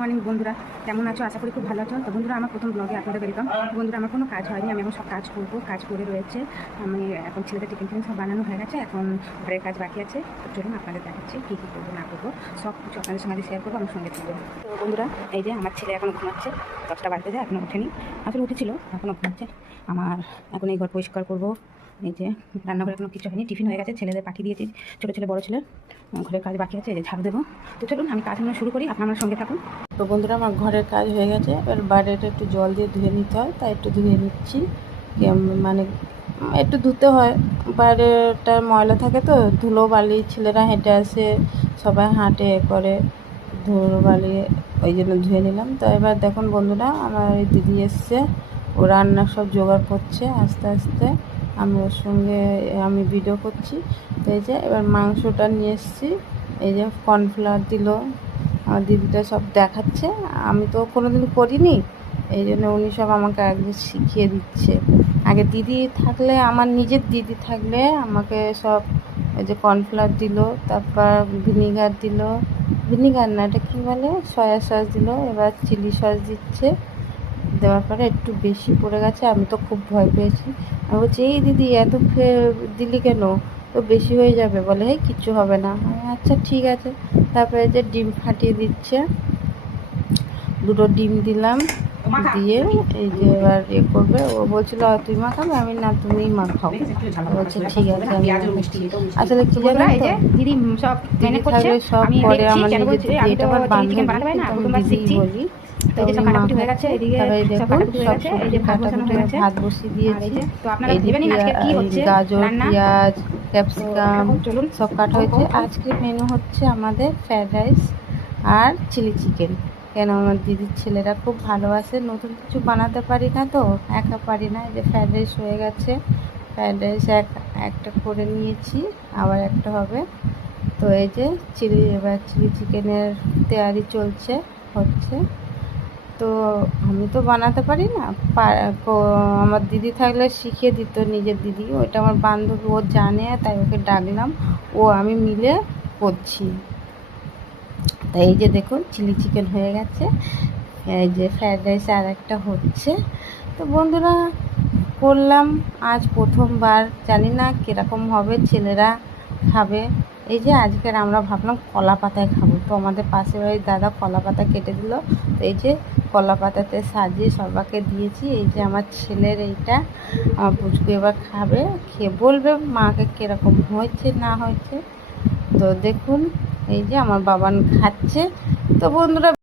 Morning বন্ধুরা, কেমন আছো? আশা করি খুব ভালো আছো। তো বন্ধুরা, আমার প্রথম ব্লগে আপনাদের ওয়েলকাম। বন্ধুরা, আমার কোনো কাজ হয়নি, আমি এখন সব কাজ করবো, কাজ করে রয়েছে। আমি এখন ছেলেদের টিফিন টিফিন সব বানানো হয়ে গেছে, এখন ঘরের কাজ বাকি আছে। তো চলুন আপনাদের দেখাচ্ছি কী কী করবো না করবো, সব কিছু আপনাদের সঙ্গে শেয়ার করবো, আমার সঙ্গে থাকবো। তো বন্ধুরা, এই যে আমার ছেলে এখন ঘুমাচ্ছে, 10টা বাজতে যায়, এখনও ওঠেনি। আসলে উঠেছিল, এখনও ঘুমাচ্ছে। আমার এখন এই ঘর পরিষ্কার করবো। এই যে রান্নাঘরে কোনো কিছু হয়নি, টিফিন হয়ে গেছে, ছেলেদের পাঠিয়ে দিয়েছি, ছোটো ছেলে বড়ো ছেলে। ঘরের কাজ বাকি আছে, এই যে ঝাড়ু দেবো। তো চলুন আমি কাজ শুরু করি, আপনার আমার সঙ্গে থাকুন। তো বন্ধুরা, আমার ঘরের কাজ হয়ে গেছে, এবার বাইরেটা একটু জল দিয়ে ধুয়ে নিতে হয়, তাই একটু ধুয়ে নিচ্ছি। মানে একটু ধুতে হয়, বাইরেটা ময়লা থাকে তো, ধুলো বালি, ছেলেরা হেঁটে আসে, সবাই হাঁটে করে, ধুলো বালি, ওই জন্য ধুয়ে নিলাম। তো এবার দেখুন বন্ধুরা, আমার এই দিদি এসছে, ও রান্না সব জোগাড় করছে আস্তে আস্তে, আমি ওর সঙ্গে আমি ভিডিও করছি। তো এই যে এবার মাংসটা নিয়ে এসেছি, এই যে কর্নফ্লাওয়ার দিল, আমার দিদিটা সব দেখাচ্ছে, আমি তো কোনোদিন করিনি, এই জন্য উনি সব আমাকে আগে শিখিয়ে দিচ্ছে। আগে দিদি থাকলে, আমার নিজের দিদি থাকলে আমাকে সব, এই যে কর্নফ্লাওয়ার দিল, তারপর ভিনিগার দিল, ভিনিগার না, এটা কী বলে, সয়া সস দিল, এবার চিলি সস দিচ্ছে। দেওয়ার পরে একটু বেশি পড়ে গেছে, আমি তো খুব ভয় পেয়েছি। আমি বলছি, এই দিদি এত দিলি কেন, তো বেশি হয়ে যাবে। বলে, এই কিচ্ছু হবে না। আচ্ছা ঠিক আছে। তারপরে যে ডিম ফাটিয়ে দিচ্ছে, 2টো ডিম দিলাম, দিয়ে এই যে এবার করবে। ও বলছিল তুই মাখাবে, আমি না, তুমিই মাখাও। বলছে ঠিক আছে, আমি মাখাচ্ছি। আসলে কি জানো তো, দিদি সব দিদি থাকলে সব করে, আমার নিজের দিদি, এটা আমার বান্ধবী, কিন্তু আমি দিদিই বলি। তো উনি মাখাচ্ছে, তবে এই দেখুন সব সবজি কাটাকুটি, ভাত বসিয়ে দিয়েছি। এইদিকে গাজর, পেঁয়াজ, ক্যাপসিকাম সব কাটা হয়েছে। আজকে মেনু হচ্ছে আমাদের ফ্রায়েড রাইস আর চিলি চিকেন। কেন, আমার দিদির ছেলেরা খুব ভালোবাসে, নতুন কিছু বানাতে পারি না তো, একা পারি না। এই যে ফ্রায়েড রাইস হয়ে গেছে, ফ্রায়েড রাইস একটা করে নিয়েছি, আবার একটা হবে। তো এই যে এবার চিলি চিকেনের তৈরি হচ্ছে। তো আমি তো বানাতে পারি না, আমার দিদি থাকলে শিখিয়ে দিত, নিজের দিদি, ওইটা আমার বান্ধবী, ও জানে, তাই ওকে ডাকলাম, ও আমি মিলে করছি। তাই এই যে দেখুন চিলি চিকেন হয়ে গেছে, এই যে ফ্রায়েড রাইস আর একটা হচ্ছে। তো বন্ধুরা, করলাম আজ প্রথমবার, জানি না কীরকম হবে, ছেলেরা খাবে। এই যে আজকের আমরা ভাবলাম কলা পাতায় খাবো, তো আমাদের পাশের বাড়ির দাদা কলা পাতা কেটে দিল, তো এই যে কলা পাতাতে সাজিয়ে সবাইকে দিয়েছি। এই যে আমার ছেলের এইটা, আমার পুচকু এবার খাবে, খেয়ে বলবে মাকে কীরকম হয়েছে না হয়েছে। তো দেখুন, এই যে আমার বাবান খাচ্ছে। তো বন্ধুরা,